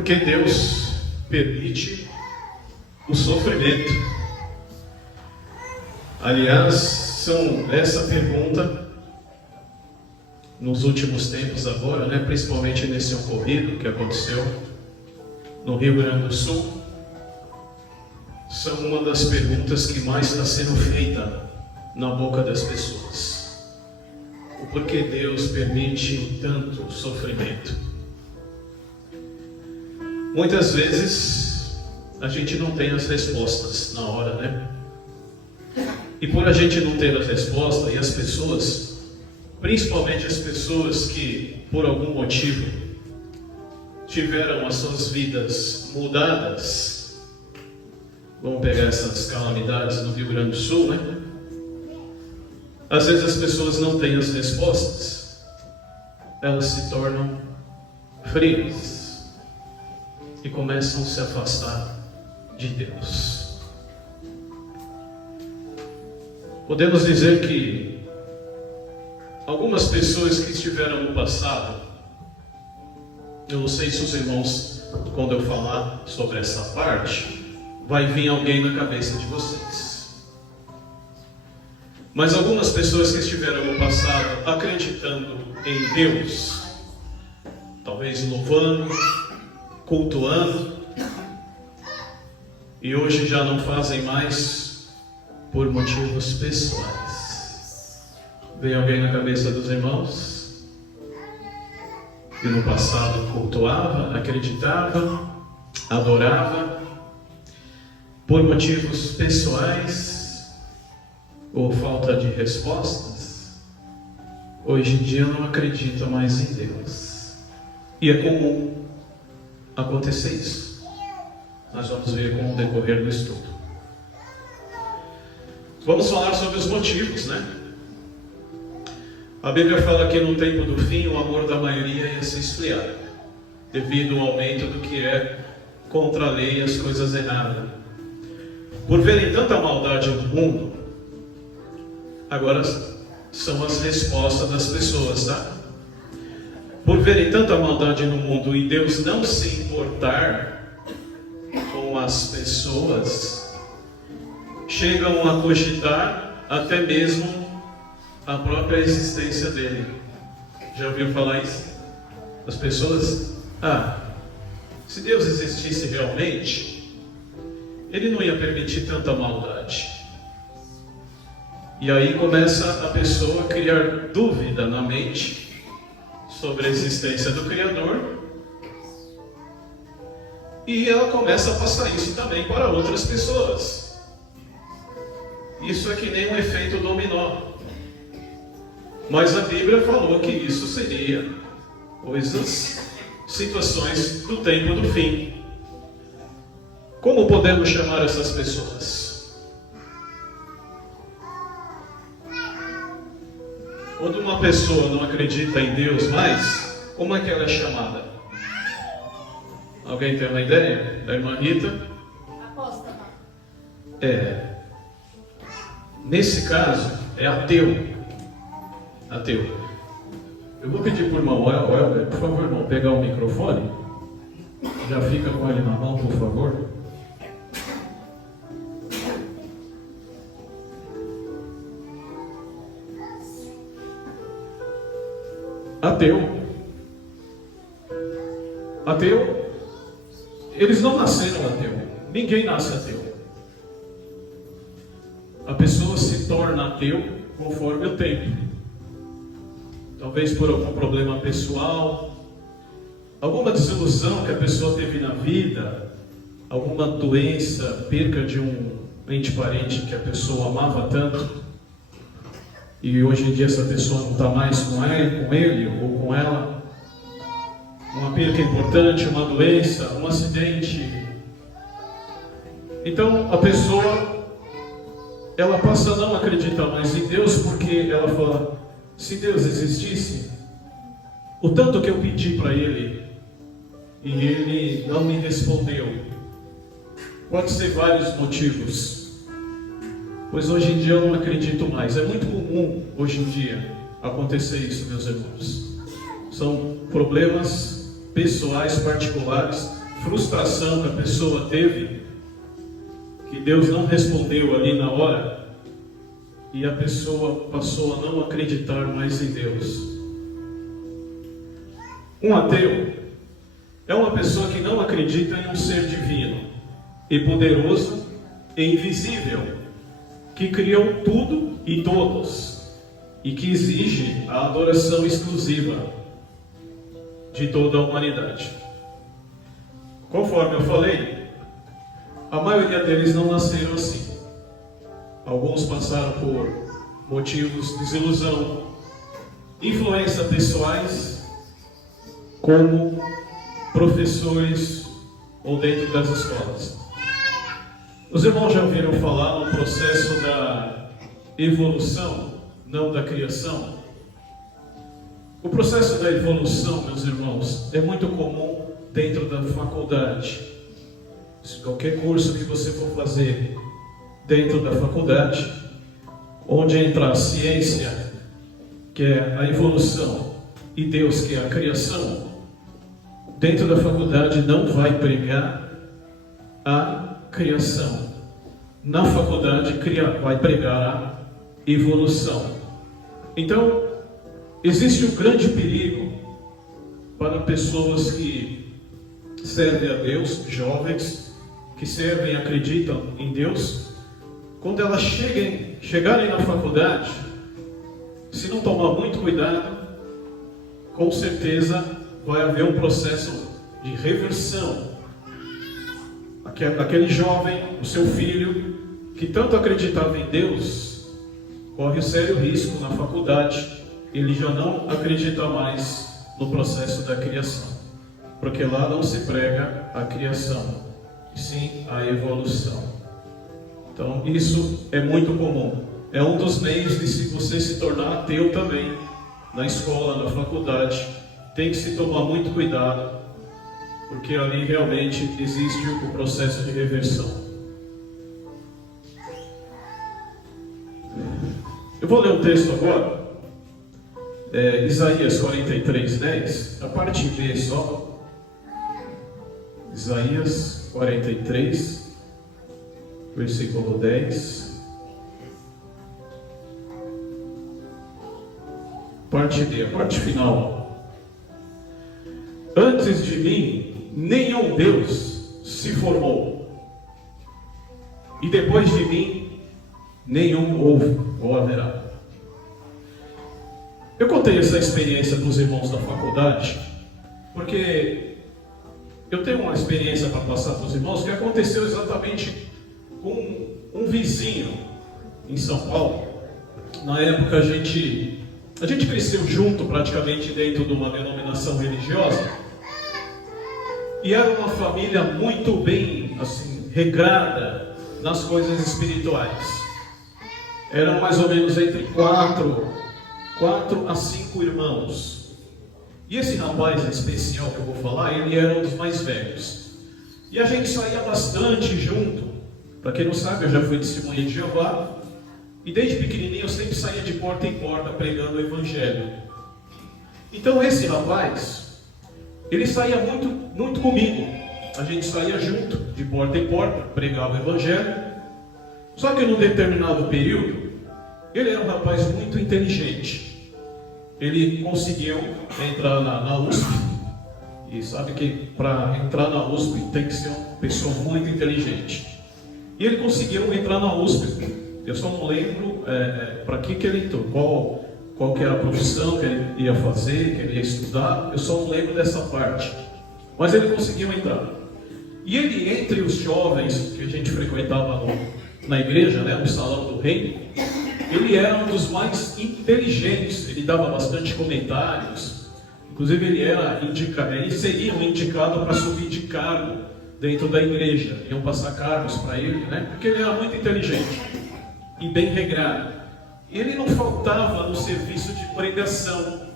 Por que Deus permite o sofrimento? Aliás, essa pergunta, nos últimos tempos agora, principalmente nesse ocorrido que aconteceu no Rio Grande do Sul, são uma das perguntas que mais está sendo feita na boca das pessoas. O porquê Deus permite tanto sofrimento? Muitas vezes a gente não tem as respostas na hora, E por a gente não ter a resposta, e as pessoas, principalmente as pessoas que por algum motivo tiveram as suas vidas mudadas, vamos pegar essas calamidades no Rio Grande do Sul, Às vezes as pessoas não têm as respostas, elas se tornam frias e começam a se afastar de Deus. Podemos dizer que algumas pessoas que estiveram no passado, eu não sei se os irmãos, quando eu falar sobre essa parte, vai vir alguém na cabeça de vocês. Mas algumas pessoas que estiveram no passado acreditando em Deus, talvez louvando, cultuando, e hoje já não fazem mais por motivos pessoais. Vem alguém na cabeça dos irmãos que no passado cultuava, acreditava, adorava, por motivos pessoais ou falta de respostas, hoje em dia não acredita mais em Deus. E é comum acontecer isso. Nós vamos ver com o decorrer do estudo. Vamos falar sobre os motivos, A Bíblia fala que no tempo do fim o amor da maioria ia se esfriar, devido ao aumento do que é contra a lei e as coisas erradas. Por verem tanta maldade no mundo, agora são as respostas das pessoas, Por verem tanta maldade no mundo e Deus não se importar com as pessoas, chegam a cogitar até mesmo a própria existência dele. Já ouviram falar isso? As pessoas, se Deus existisse realmente, Ele não ia permitir tanta maldade. E aí começa a pessoa a criar dúvida na mente sobre a existência do Criador, e ela começa a passar isso também para outras pessoas. Isso é que nem um efeito dominó. Mas a Bíblia falou que isso seria situações do tempo do fim. Como podemos chamar essas pessoas? Quando uma pessoa não acredita em Deus mais, como é que ela é chamada? Alguém tem uma ideia? Da irmã Rita? Apóstata. Nesse caso, é ateu. Ateu. Eu vou pedir para o irmão Welber, por favor, irmão, pegar o microfone. Já fica com ele na mão, por favor. Ateu. Ateu. Eles não nasceram ateu. Ninguém nasce ateu. A pessoa se torna ateu conforme o tempo. Talvez por algum problema pessoal, alguma desilusão que a pessoa teve na vida, alguma doença, perca de um ente parente que a pessoa amava tanto, e hoje em dia essa pessoa não está mais com ele ou com ela. Uma perca importante, uma doença, um acidente. Então a pessoa, ela passa a não acreditar mais em Deus, porque ela fala: se Deus existisse, o tanto que eu pedi para Ele e Ele não me respondeu, pode ser vários motivos, pois hoje em dia eu não acredito mais. É muito comum hoje em dia acontecer isso, meus irmãos. São problemas pessoais, particulares, frustração que a pessoa teve, que Deus não respondeu ali na hora, e a pessoa passou a não acreditar mais em Deus. Um ateu é uma pessoa que não acredita em um ser divino e poderoso e invisível, que criou tudo e todos, e que exige a adoração exclusiva de toda a humanidade. Conforme eu falei, a maioria deles não nasceram assim. Alguns passaram por motivos de desilusão, influências pessoais, como professores ou dentro das escolas. Os irmãos já ouviram falar no processo da evolução, não da criação? O processo da evolução, meus irmãos, é muito comum dentro da faculdade. Qualquer curso que você for fazer dentro da faculdade, onde entra a ciência, que é a evolução, e Deus, que é a criação, dentro da faculdade não vai pregar a criação. Na faculdade vai pregar a evolução. Então, existe um grande perigo para pessoas que servem a Deus, jovens, que servem e acreditam em Deus, quando elas chegarem na faculdade, se não tomar muito cuidado, com certeza vai haver um processo de reversão. Aquele jovem, o seu filho, que tanto acreditava em Deus, corre um sério risco na faculdade, ele já não acredita mais no processo da criação, porque lá não se prega a criação, sim a evolução. Então isso é muito comum, é um dos meios de você se tornar ateu também, na escola, na faculdade. Tem que se tomar muito cuidado, porque ali realmente existe o processo de reversão. Eu vou ler um texto agora, Isaías 43:10, a parte B só. Isaías 43, versículo 10. Parte D, a parte final. Antes de mim, nenhum Deus se formou, e depois de mim, nenhum houve ou haverá. Eu contei essa experiência para os irmãos da faculdade, porque eu tenho uma experiência para passar para os irmãos que aconteceu exatamente com um vizinho em São Paulo. Na época a gente cresceu junto, praticamente dentro de uma denominação religiosa, e era uma família muito bem assim, regrada nas coisas espirituais. Eram mais ou menos entre 4 a 5 irmãos. E esse rapaz especial que eu vou falar, ele era um dos mais velhos. E a gente saía bastante junto. Para quem não sabe, eu já fui testemunha de Jeová. E desde pequenininho eu sempre saía de porta em porta pregando o Evangelho. Então esse rapaz, ele saía muito comigo. A gente saía junto, de porta em porta, pregava o Evangelho. Só que num determinado período, ele era um rapaz muito inteligente. Ele conseguiu entrar na USP. E sabe que para entrar na USP tem que ser uma pessoa muito inteligente. E ele conseguiu entrar na USP. Eu só não lembro para que ele entrou, qual que era a profissão que ele ia fazer, que ele ia estudar. Eu só não lembro dessa parte. Mas ele conseguiu entrar. E ele, entre os jovens que a gente frequentava na igreja, no Salão do Reino, ele era um dos mais inteligentes. Ele dava bastante comentários. Inclusive ele seria indicado para subir de cargo dentro da igreja. Iam passar cargos para ele, porque ele era muito inteligente e bem regrado. Ele não faltava no serviço de pregação.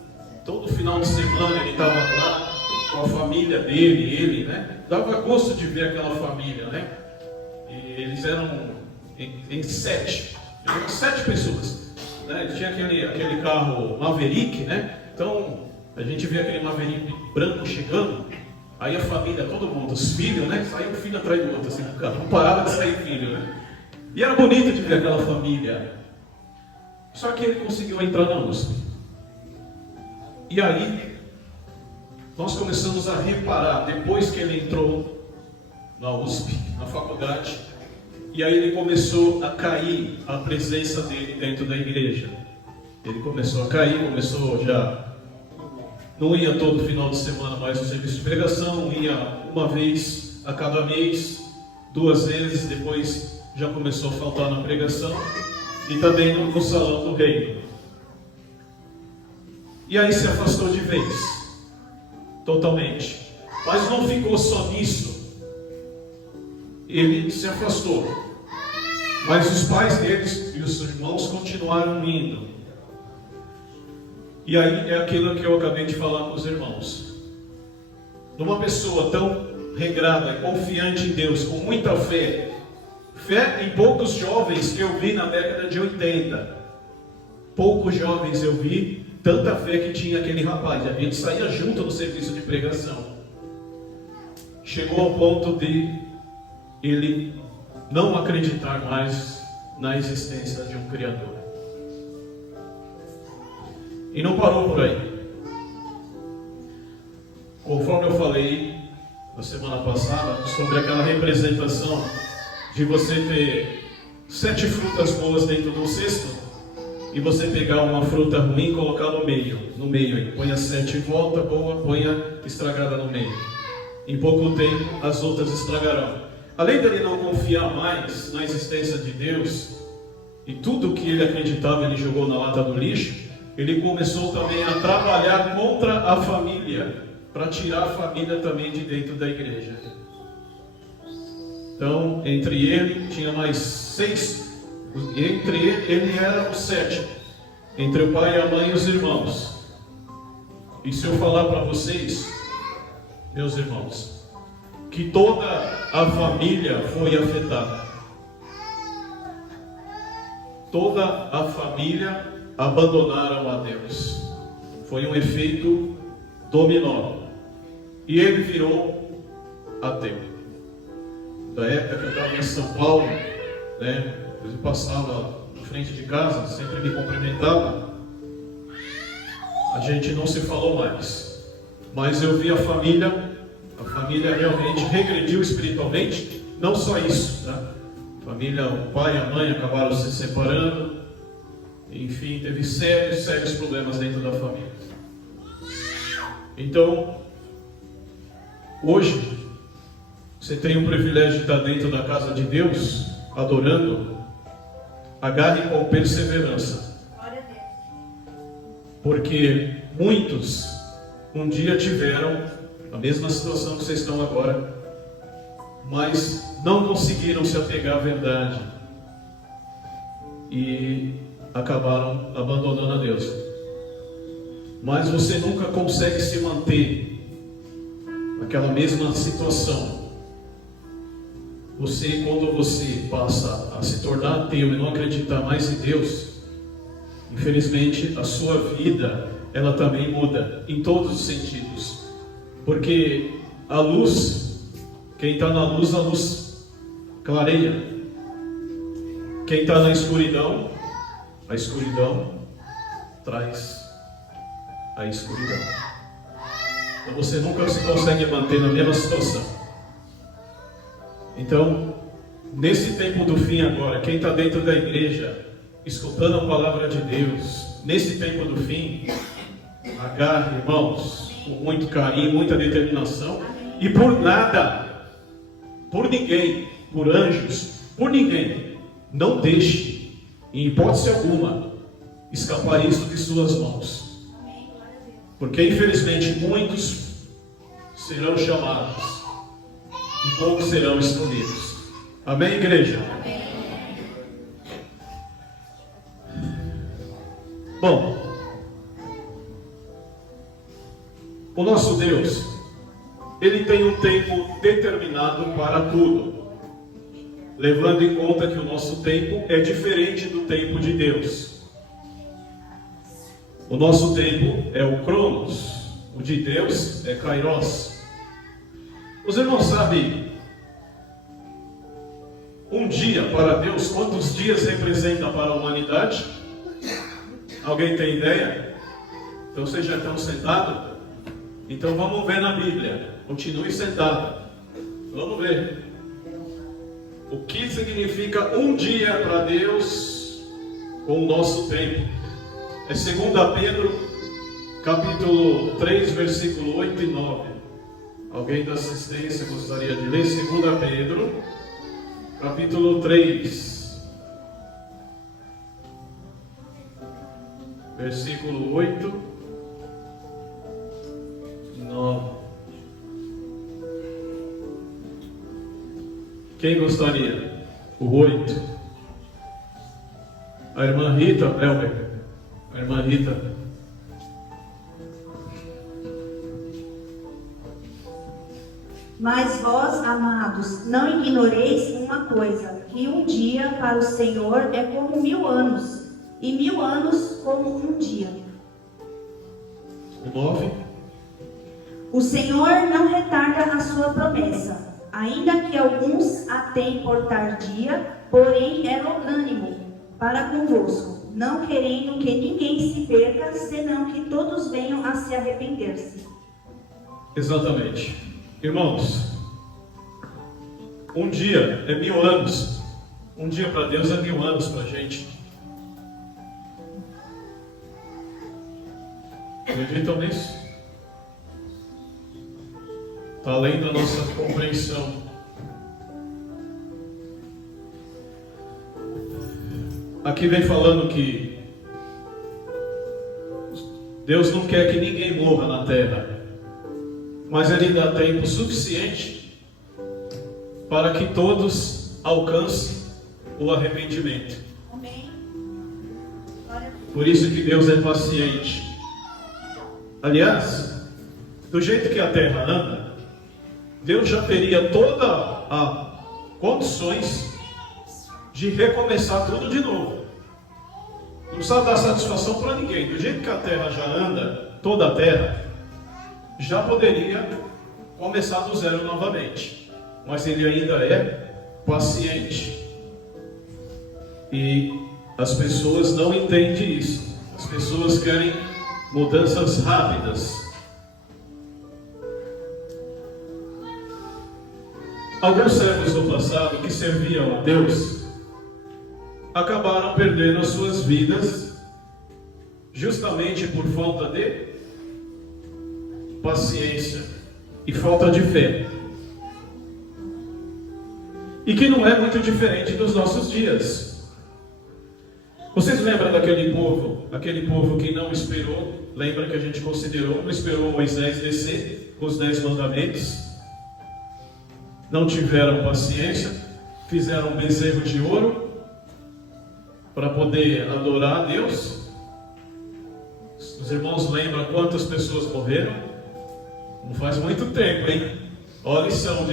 Todo final de semana ele estava lá com a família dele, dava gosto de ver aquela família, E eles eram em 7 pessoas, Ele tinha aquele carro Maverick, Então a gente vê aquele Maverick branco chegando, Aí a família, todo mundo, os filhos, né? Saiu um filho atrás do outro, assim, não parava de sair filho, né? E era bonito de ver aquela família. Só que ele conseguiu entrar na USP. E aí, nós começamos a reparar, depois que ele entrou na USP, na faculdade, e aí ele começou a cair a presença dele dentro da igreja. Ele começou a cair, já não ia todo final de semana mais no serviço de pregação, ia uma vez a cada mês, 2 vezes, depois já começou a faltar na pregação e também no salão do reino. E aí se afastou de vez, totalmente. Mas não ficou só nisso. Ele se afastou. Mas os pais deles e os irmãos continuaram indo. E aí é aquilo que eu acabei de falar com os irmãos. Numa pessoa tão regrada e confiante em Deus, com muita fé em poucos jovens que eu vi na década de 80. Poucos jovens eu vi tanta fé que tinha aquele rapaz. A gente saía junto no serviço de pregação. Chegou ao ponto de ele não acreditar mais na existência de um Criador. E não parou por aí. Conforme eu falei na semana passada sobre aquela representação de você ter 7 frutas boas dentro de um cesto e você pegar uma fruta ruim e colocar no meio aí. Põe as 7 em volta, boa, põe a estragada no meio. Em pouco tempo as outras estragarão. Além dele não confiar mais na existência de Deus e tudo que ele acreditava ele jogou na lata do lixo, ele começou também a trabalhar contra a família, para tirar a família também de dentro da igreja. Então, entre ele, tinha mais 6, entre ele era o 7º, entre o pai, a mãe e os irmãos. E se eu falar para vocês, meus irmãos, que toda a família foi afetada. Toda a família abandonaram a Deus. Foi um efeito dominó. E ele virou ateu. Da época que eu estava em São Paulo, né, ele passava na frente de casa, sempre me cumprimentava. A gente não se falou mais. Mas eu vi a família realmente regrediu espiritualmente. Não só isso, tá? A família, o pai e a mãe acabaram se separando. Enfim, teve sérios problemas dentro da família. Então, hoje, você tem o privilégio de estar dentro da casa de Deus, adorando. Agarre com perseverança. Porque muitos um dia tiveram a mesma situação que vocês estão agora, mas não conseguiram se apegar à verdade e acabaram abandonando a Deus. Mas você nunca consegue se manter naquela mesma situação. Quando você passa a se tornar ateu e não acreditar mais em Deus, infelizmente a sua vida ela também muda em todos os sentidos. Porque a luz, quem está na luz, a luz clareia. Quem está na escuridão, a escuridão traz a escuridão. Então você nunca se consegue manter na mesma situação. Então, nesse tempo do fim agora, quem está dentro da igreja, escutando a palavra de Deus, nesse tempo do fim, agarre, irmãos, com muito carinho, muita determinação, e por nada, por ninguém, por anjos, por ninguém, não deixe, em hipótese alguma, escapar isso de suas mãos. Porque infelizmente muitos serão chamados e poucos serão escolhidos. Amém, igreja? Amém. Bom, o nosso Deus, Ele tem um tempo determinado para tudo, levando em conta que o nosso tempo é diferente do tempo de Deus. O nosso tempo é o Cronos, o de Deus é Kairos. Os irmãos sabem, um dia para Deus, quantos dias representa para a humanidade? Alguém tem ideia? Então vocês já estão sentados? Então vamos ver na Bíblia. Continue sentado. Vamos ver. O que significa um dia para Deus com o nosso tempo? É 2 Pedro, capítulo 3, versículo 8 e 9. Alguém da assistência gostaria de ler? 2 Pedro, capítulo 3, versículo 8 e 9. Quem gostaria? O 8. A irmã Rita, Elber. A irmã Rita. Mas vós, amados, não ignoreis uma coisa, que um dia para o Senhor é como 1000 anos, e 1000 anos como um dia. O 9. O Senhor não retarda a sua promessa, ainda que alguns a têm por tardia, porém é longânimo para convosco, não querendo que ninguém se perca, senão que todos venham a se arrepender-se. Exatamente. Irmãos, um dia é 1000 anos. Um dia para Deus é 1000 anos para a gente. Acreditam nisso? Está além da nossa compreensão. Aqui vem falando que Deus não quer que ninguém morra na terra, mas Ele dá tempo suficiente para que todos alcancem o arrependimento. Amém. Por isso que Deus é paciente. Aliás, do jeito que a terra anda, Deus já teria toda a condições de recomeçar tudo de novo. Não precisa dar satisfação para ninguém. Do jeito que a terra já anda, toda a terra, já poderia começar do zero novamente. Mas Ele ainda é paciente. E as pessoas não entendem isso. As pessoas querem mudanças rápidas. Alguns servos do passado que serviam a Deus acabaram perdendo as suas vidas justamente por falta de paciência e falta de fé. E que não é muito diferente dos nossos dias. Vocês lembram daquele povo que não esperou? Lembra que a gente considerou, não esperou Moisés descer com os 10 mandamentos? Não tiveram paciência, fizeram um bezerro de ouro para poder adorar a Deus. Os irmãos lembram quantas pessoas morreram? Não faz muito tempo, hein? Olha a lição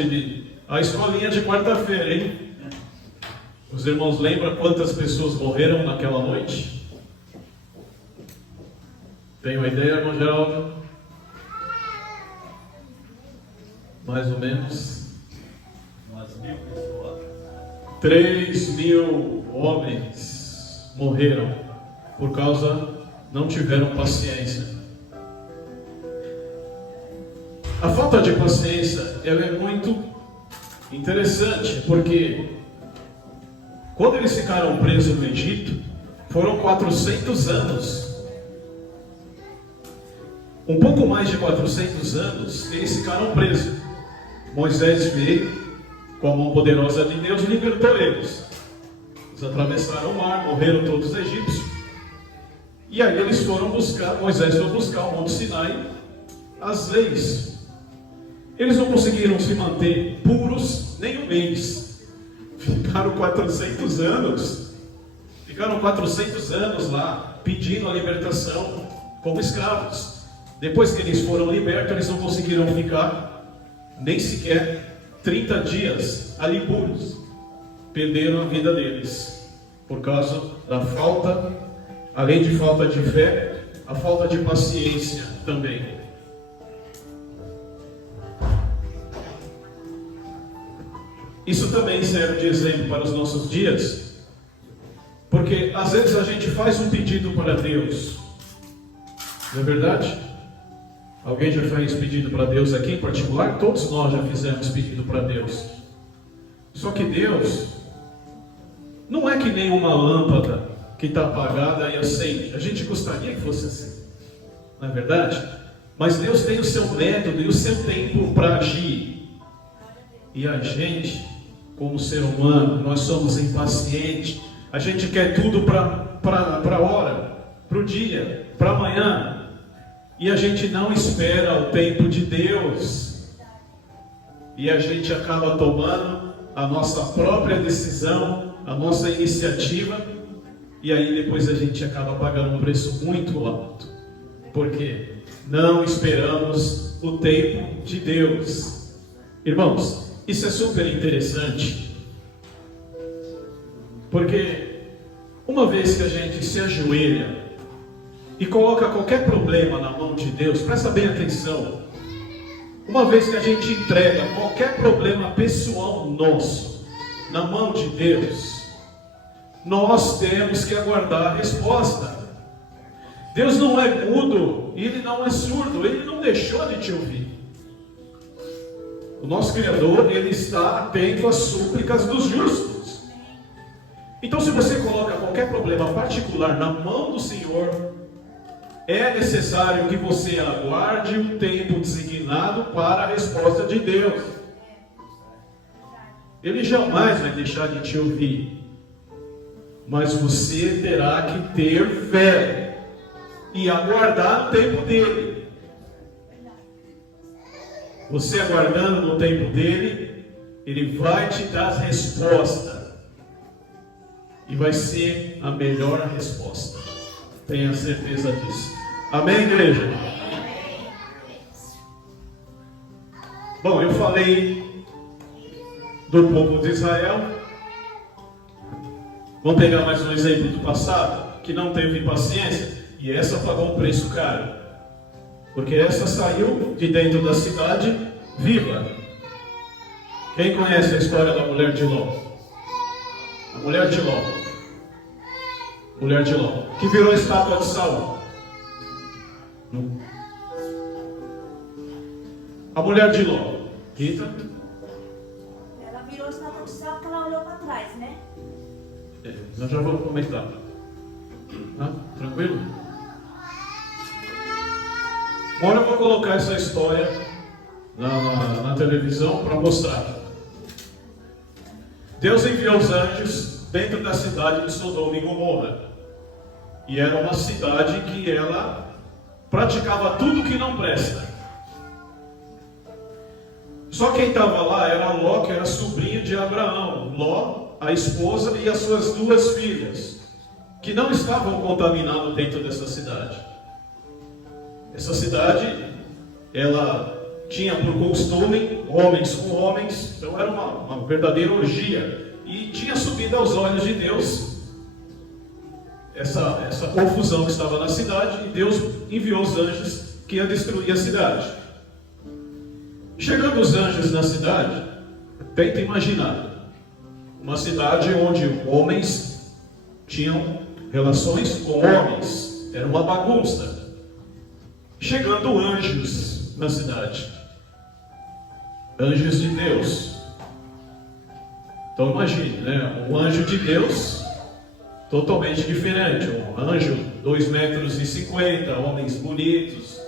a escolinha de quarta-feira, hein? Os irmãos lembram quantas pessoas morreram naquela noite? Tem uma ideia, irmão Geraldo? Mais ou menos 3.000 homens morreram por causa, não tiveram paciência. A falta de paciência, ela é muito interessante, porque quando eles ficaram presos no Egito, foram 400 anos. Um pouco mais de 400 anos, eles ficaram presos. Moisés veio com a mão poderosa de Deus, libertou eles. Eles atravessaram o mar, morreram todos os egípcios. E aí eles foram buscar, Moisés foi buscar o Monte Sinai, as leis. Eles não conseguiram se manter puros nem um mês. Ficaram 400 anos. Ficaram 400 anos lá, pedindo a libertação como escravos. Depois que eles foram libertos, eles não conseguiram ficar nem sequer 30 dias ali puros. Perderam a vida deles por causa da falta, além de falta de fé, a falta de paciência também. Isso também serve de exemplo para os nossos dias, porque às vezes a gente faz um pedido para Deus, não é verdade? Alguém já fez pedido para Deus aqui em particular? Todos nós já fizemos pedido para Deus. Só que Deus não é que nem uma lâmpada que está apagada e acende. A gente gostaria que fosse assim, não é verdade? Mas Deus tem o seu método e o seu tempo para agir. E a gente, como ser humano, nós somos impacientes. A gente quer tudo para a hora, para o dia, para amanhã. E a gente não espera o tempo de Deus. E a gente acaba tomando a nossa própria decisão, a nossa iniciativa. E aí depois a gente acaba pagando um preço muito alto. Por quê? Não esperamos o tempo de Deus. Irmãos, isso é super interessante. Porque uma vez que a gente se ajoelha e coloca qualquer problema na mão de Deus, presta bem atenção. Uma vez que a gente entrega qualquer problema pessoal nosso na mão de Deus, nós temos que aguardar a resposta. Deus não é mudo, Ele não é surdo, Ele não deixou de te ouvir. O nosso Criador, Ele está atento às súplicas dos justos. Então, se você coloca qualquer problema particular na mão do Senhor, é necessário que você aguarde um tempo designado para a resposta de Deus. Ele jamais vai deixar de te ouvir, mas você terá que ter fé e aguardar o tempo dele. Você aguardando no tempo dele, ele vai te dar resposta. E vai ser a melhor resposta. Tenha certeza disso. Amém, igreja? Bom, eu falei do povo de Israel. Vamos pegar mais um exemplo do passado, que não teve paciência. E essa pagou um preço caro. Porque essa saiu de dentro da cidade viva. Quem conhece a história da mulher de Ló? A mulher de Ló. Mulher de Ló, que virou estátua de Saul. A mulher de Ló. Rita? Ela virou estátua de Saul porque ela olhou para trás, né? Nós já vamos comentar. Tá? Tranquilo? Agora eu vou colocar essa história na televisão para mostrar. Deus enviou os anjos dentro da cidade de Sodoma e Gomorra. E era uma cidade que ela praticava tudo que não presta. Só quem estava lá era Ló, que era sobrinho de Abraão. Ló, a esposa e as suas duas filhas, que não estavam contaminados dentro dessa cidade. Essa cidade, ela tinha por costume homens com homens, então era uma verdadeira orgia. E tinha subido aos olhos de Deus essa confusão que estava na cidade, e Deus enviou os anjos que ia destruir a cidade. Chegando os anjos na cidade, tenta imaginar uma cidade onde homens tinham relações com homens, era uma bagunça. Chegando anjos na cidade, anjos de Deus. Então imagine, né? Um anjo de Deus totalmente diferente. Um anjo 2,50 metros, homens bonitos.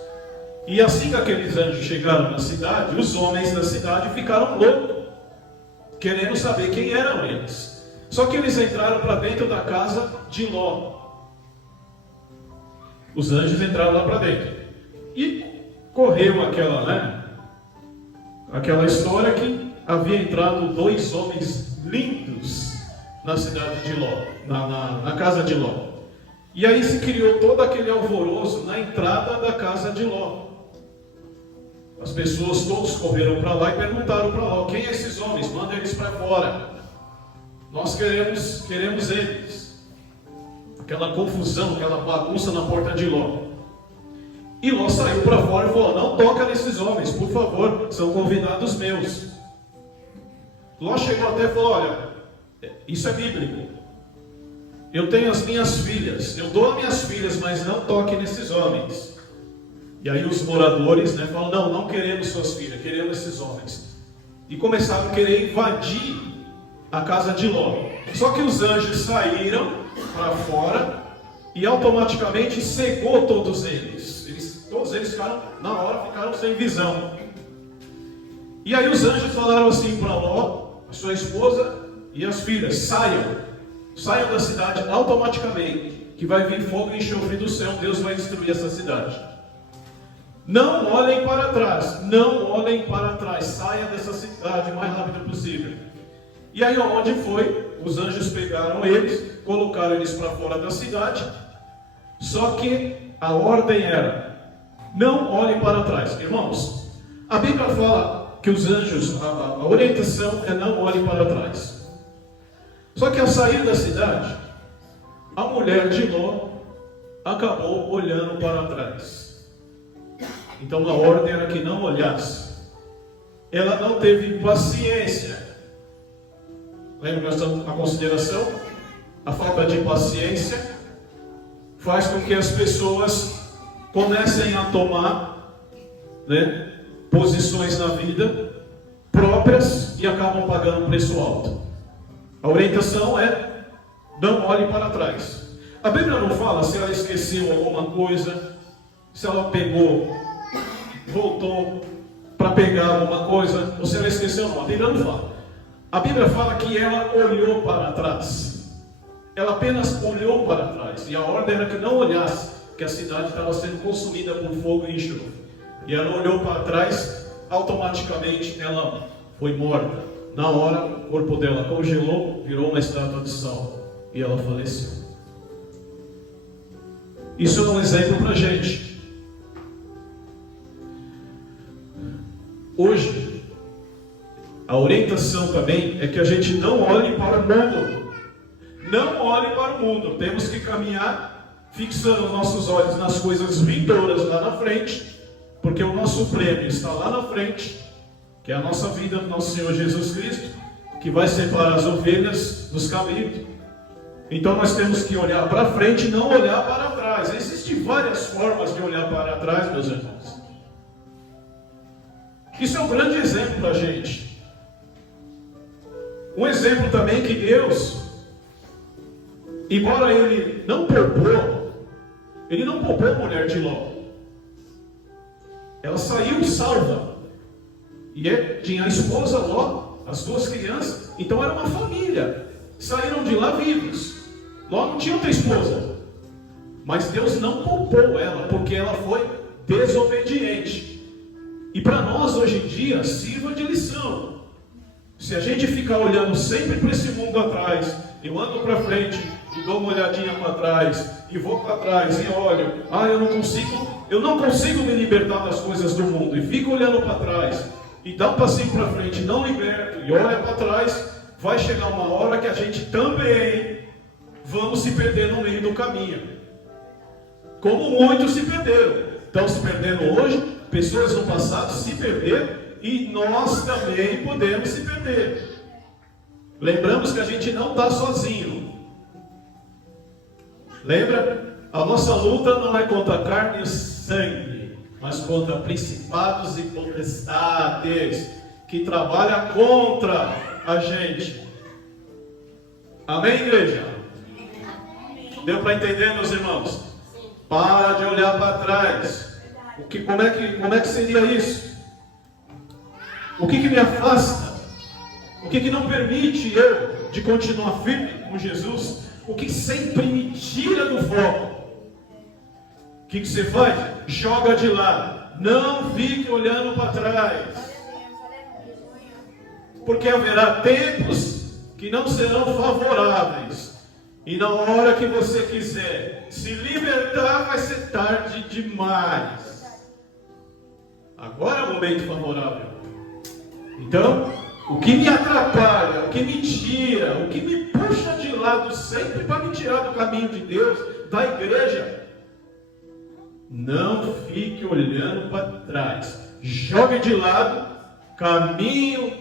E assim que aqueles anjos chegaram na cidade, os homens da cidade ficaram loucos, querendo saber quem eram eles. Só que eles entraram para dentro da casa de Ló. Os anjos entraram lá para dentro. E correu aquela história que havia entrado 2 homens lindos na cidade de Ló, na casa de Ló. E aí se criou todo aquele alvoroço na entrada da casa de Ló. As pessoas todos correram para lá e perguntaram para Ló: quem é esses homens? Manda eles para fora. Nós queremos eles. Aquela confusão, aquela bagunça na porta de Ló. E Ló saiu para fora e falou: não toca nesses homens, por favor, são convidados meus. Ló chegou até e falou: olha, isso é bíblico. Eu tenho as minhas filhas, eu dou as minhas filhas, mas não toque nesses homens. E aí os moradores, né, falam: não, não queremos suas filhas, queremos esses homens. E começaram a querer invadir a casa de Ló. Só que os anjos saíram para fora e automaticamente cegou todos eles. Todos eles ficaram, na hora, ficaram sem visão. E aí os anjos falaram assim para Ló, a sua esposa e as filhas: saiam da cidade automaticamente, que vai vir fogo e enxofre do céu, Deus vai destruir essa cidade. Não olhem para trás, não olhem para trás, saia dessa cidade o mais rápido possível. E aí onde foi? Os anjos pegaram eles, colocaram eles para fora da cidade, só que a ordem era: não olhem para trás. Irmãos, a Bíblia fala que os anjos, a orientação é: não olhem para trás. Só que ao sair da cidade, a mulher de Ló acabou olhando para trás. Então a ordem era que não olhasse. Ela não teve paciência. Lembra a consideração? A falta de paciência faz com que as pessoas comecem a tomar, né, posições na vida próprias e acabam pagando um preço alto. A orientação é: não olhe para trás. A Bíblia não fala se ela esqueceu alguma coisa, se ela pegou, voltou para pegar alguma coisa, ou se ela esqueceu. Não, a Bíblia não fala. A Bíblia fala que ela olhou para trás. Ela apenas olhou para trás. E a ordem era que não olhasse, que a cidade estava sendo consumida por fogo e enxofre. E ela olhou para trás, automaticamente ela foi morta. Na hora, o corpo dela congelou, virou uma estátua de sal e ela faleceu. Isso é um exemplo para a gente. Hoje, a orientação também é que a gente não olhe para o mundo. Não olhe para o mundo. Temos que caminhar fixando nossos olhos nas coisas vindouras lá na frente, porque o nosso prêmio está lá na frente, que é a nossa vida do nosso Senhor Jesus Cristo, que vai separar as ovelhas dos cabritos. Então nós temos que olhar para frente e não olhar para trás. Existem várias formas de olhar para trás, meus irmãos. Isso é um grande exemplo para a gente. Um exemplo também que Deus, embora Ele não poupou a mulher de Ló. Ela saiu salva. E tinha a esposa Ló, as duas crianças. Então era uma família. Saíram de lá vivos. Ló não tinha outra esposa. Mas Deus não poupou ela, porque ela foi desobediente. E para nós hoje em dia, sirva de lição. Se a gente ficar olhando sempre para esse mundo atrás, eu ando para frente e dou uma olhadinha para trás, e vou para trás e olho, eu não consigo me libertar das coisas do mundo, e fico olhando para trás, e dá um passinho para frente, não liberto, e olha para trás, vai chegar uma hora que a gente também vamos se perder no meio do caminho. Como muitos se perderam. Estão se perdendo hoje, pessoas no passado se perderam, e nós também podemos se perder. Lembramos que a gente não está sozinho. Lembra? A nossa luta não é contra carne e sangue, mas contra principados e potestades que trabalham contra a gente. Amém, igreja? Deu para entender, meus irmãos? Para de olhar para trás. Como é que seria isso? O que me afasta? O que não permite eu de continuar firme com Jesus? O que sempre me tira do foco? O que você faz? Joga de lado. Não fique olhando para trás. Porque haverá tempos que não serão favoráveis. E na hora que você quiser se libertar, vai ser tarde demais. Agora é o momento favorável. Então, o que me atrapalha, o que me tira, o que me puxa de lado sempre para me tirar do caminho de Deus, da igreja, não fique olhando para trás. Jogue de lado, caminho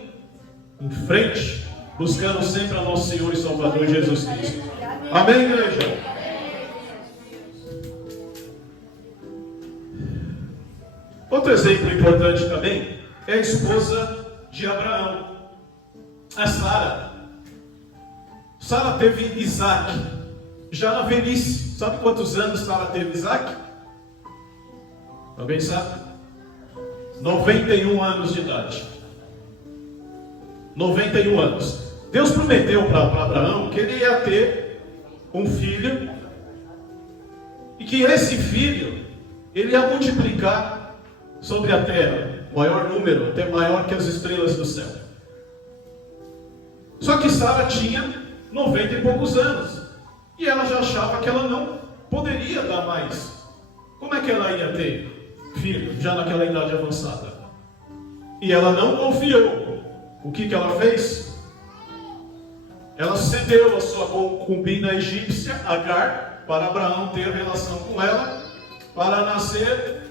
em frente, buscando sempre a nosso Senhor e Salvador Jesus Cristo. Amém, igreja? Outro exemplo importante também é a esposa de Abraão, a Sara. Sara teve Isaac, já na velhice. Sabe quantos anos Sara teve Isaac? Alguém sabe? 91 anos de idade. 91 anos. Deus prometeu para Abraão que ele ia ter um filho, e que esse filho ele ia multiplicar sobre a terra, maior número, até maior que as estrelas do céu. Só que Sara tinha 90 e poucos anos, e ela já achava que ela não poderia dar mais. Como é que ela ia ter filho, já naquela idade avançada? E ela não confiou. O que ela fez? Ela cedeu a sua concubina egípcia, Agar, para Abraão ter relação com ela, para nascer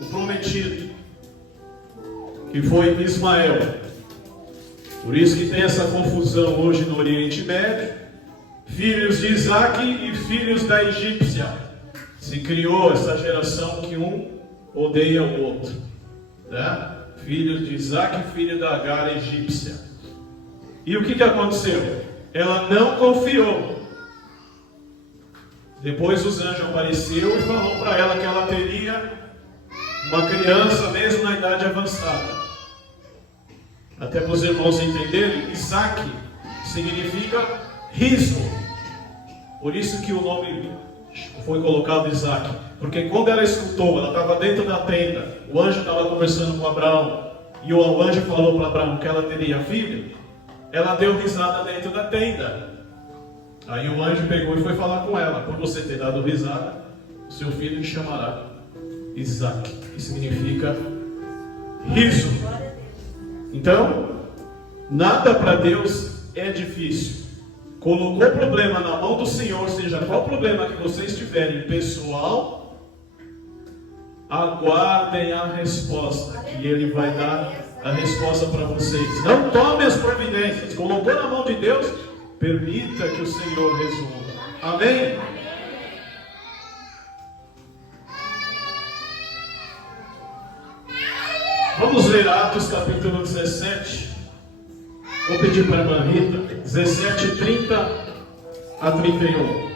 o prometido, que foi Ismael. Por isso que tem essa confusão hoje no Oriente Médio, filhos de Isaac e filhos da egípcia. Se criou essa geração que um odeia o outro, né? Filhos de Isaac e filho da Agar egípcia. E o que aconteceu? Ela não confiou. Depois os anjos apareceram e falou para ela que ela teria uma criança mesmo na idade avançada. Até para os irmãos entenderem, Isaac significa riso. Por isso que o nome foi colocado Isaac. Porque quando ela escutou, ela estava dentro da tenda, o anjo estava conversando com Abraão, e o anjo falou para Abraão que ela teria filho, ela deu risada dentro da tenda. Aí o anjo pegou e foi falar com ela: por você ter dado risada, o seu filho lhe chamará Isaac, que significa riso. Então, nada para Deus é difícil. Colocou o problema na mão do Senhor, seja qual problema que vocês tiverem pessoal, aguardem a resposta, que Ele vai dar a resposta para vocês. Não tome as providências. Colocou na mão de Deus, permita que o Senhor resolva. Amém? Vamos ler Atos capítulo 17. Vou pedir para a irmã Rita, 17, 30 a 31.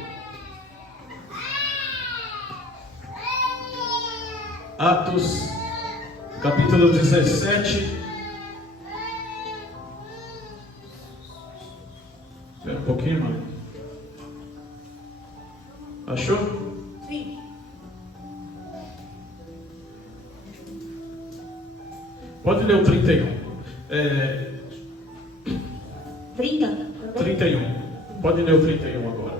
Atos capítulo 17. Espera um pouquinho, irmão. Achou? Sim. Pode ler o 31. 31. Pode ler o 31 agora.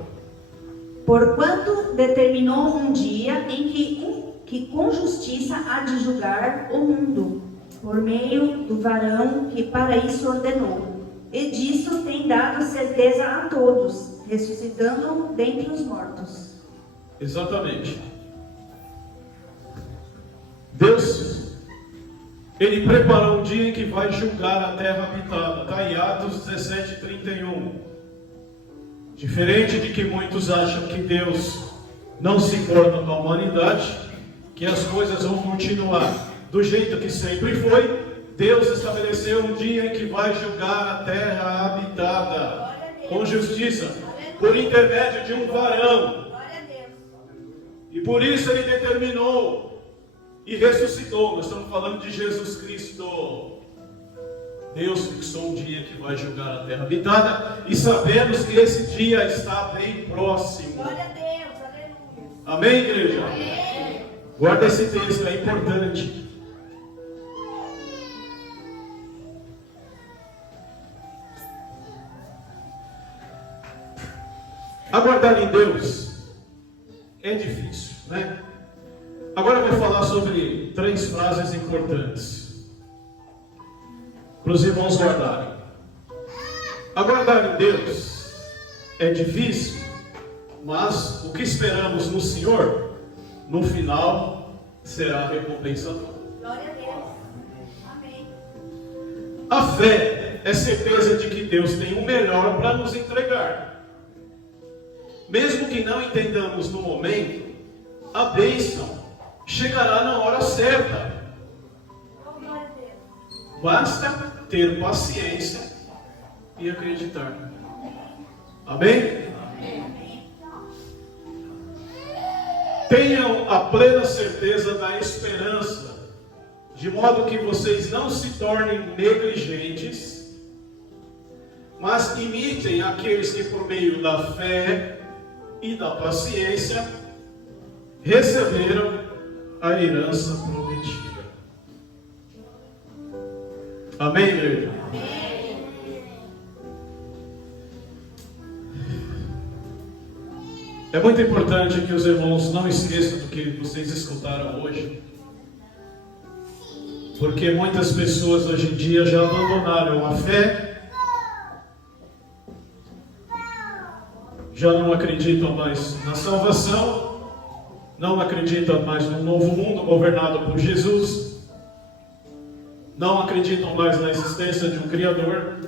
Porquanto determinou um dia em que com justiça há de julgar o mundo, por meio do varão que para isso ordenou. E disso tem dado certeza a todos, ressuscitando dentre os mortos. Exatamente. Deus, Ele preparou um dia em que vai julgar a terra habitada. Está em Atos 17, 31. Diferente de que muitos acham que Deus não se importa com a humanidade, que as coisas vão continuar do jeito que sempre foi, Deus estabeleceu um dia em que vai julgar a terra habitada com justiça, por intermédio de um varão. E por isso Ele determinou e ressuscitou. Nós estamos falando de Jesus Cristo. Deus fixou um dia que vai julgar a terra habitada, e sabemos que esse dia está bem próximo. Glória a Deus, aleluia. Amém, igreja? Amém. Guarda esse texto, é importante. Aguardar em Deus é difícil, né? Agora eu vou falar sobre 3 frases importantes para os irmãos guardarem. Aguardar em Deus é difícil, mas o que esperamos no Senhor, no final, será recompensador. Glória a Deus. Amém. A fé é certeza de que Deus tem o melhor para nos entregar. Mesmo que não entendamos no momento, a bênção chegará na hora certa. Basta ter paciência e acreditar. Amém? Tenham a plena certeza da esperança, de modo que vocês não se tornem negligentes, mas imitem aqueles que por meio da fé e da paciência receberam a herança prometida. Amém, igreja? É muito importante que os irmãos não esqueçam do que vocês escutaram hoje, porque muitas pessoas hoje em dia já abandonaram a fé, já não acreditam mais na salvação, não acreditam mais no novo mundo governado por Jesus, não acreditam mais na existência de um Criador.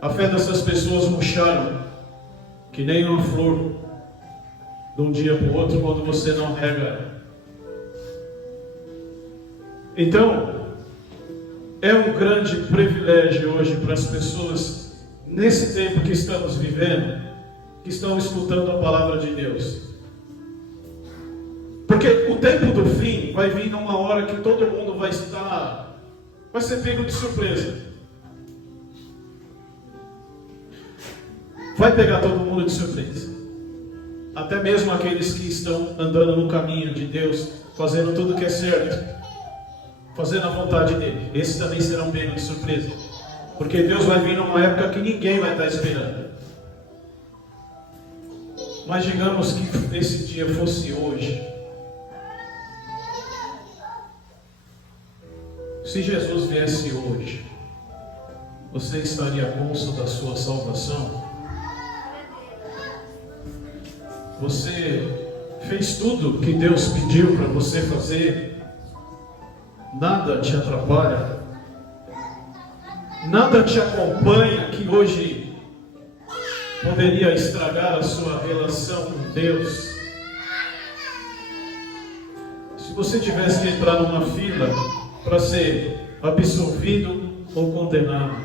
A fé dessas pessoas murcharam, que nem uma flor, de um dia para o outro, quando você não rega ela. Então, é um grande privilégio hoje para as pessoas, nesse tempo que estamos vivendo, que estão escutando a palavra de Deus. Porque o tempo do fim vai vir numa hora que todo mundo vai ser pego de surpresa. Vai pegar todo mundo de surpresa. Até mesmo aqueles que estão andando no caminho de Deus, fazendo tudo que é certo, fazendo a vontade dele. Esses também serão pegos de surpresa. Porque Deus vai vir numa época que ninguém vai estar esperando. Mas digamos que esse dia fosse hoje. Se Jesus viesse hoje, você estaria cônscio da sua salvação? Você fez tudo que Deus pediu para você fazer? Nada te atrapalha? Nada te acompanha que hoje poderia estragar a sua relação com Deus? Se você tivesse que entrar numa fila para ser absolvido ou condenado,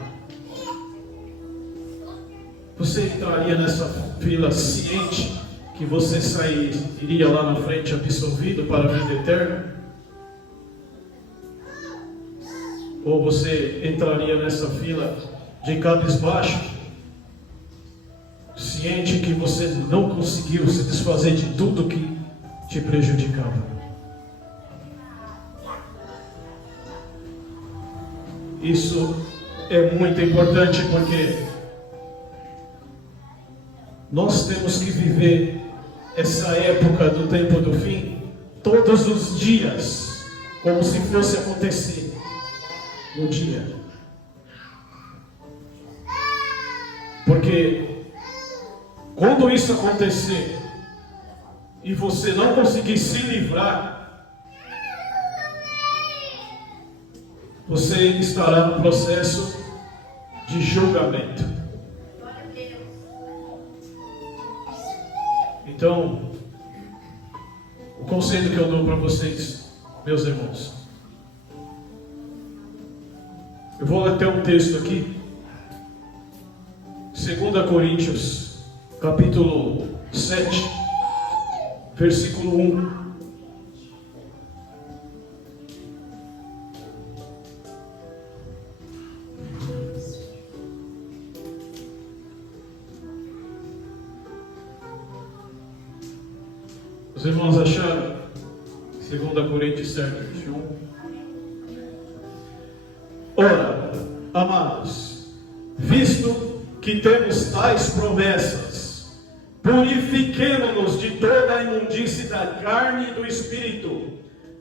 você entraria nessa fila ciente que você iria lá na frente absolvido para a vida eterna? Ou você entraria nessa fila de cabisbaixo, ciente que você não conseguiu se desfazer de tudo que te prejudicava? Isso é muito importante, porque nós temos que viver essa época do tempo do fim todos os dias, como se fosse acontecer no dia. Porque quando isso acontecer e você não conseguir se livrar, você estará no processo de julgamento. Então, o conselho que eu dou para vocês, meus irmãos, eu vou ler um texto aqui, 2 Coríntios, capítulo 7, versículo 1. Os irmãos acharam? 2 Coríntios 7, 21. Ora, amados, visto que temos tais promessas, purifiquemo-nos de toda a imundície da carne e do espírito,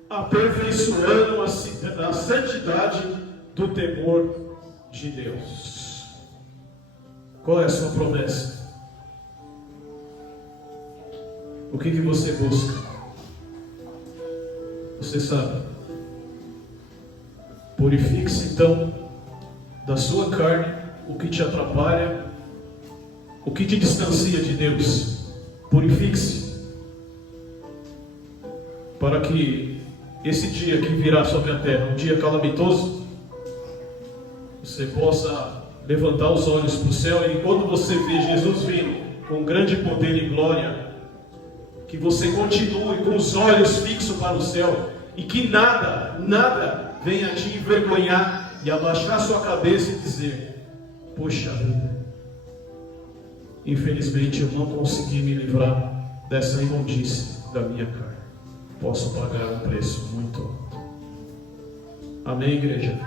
aperfeiçoando a santidade do temor de Deus. Qual é a sua promessa? O que você busca? Você sabe. Purifique-se então da sua carne, o que te atrapalha, o que te distancia de Deus. Purifique-se, para que esse dia que virá sobre a terra, um dia calamitoso, você possa levantar os olhos para o céu, e quando você vê Jesus vindo com grande poder e glória, que você continue com os olhos fixos para o céu, e que nada venha te envergonhar e abaixar sua cabeça e dizer: poxa vida, infelizmente eu não consegui me livrar dessa imundície da minha carne. Posso pagar um preço muito alto. Amém, igreja?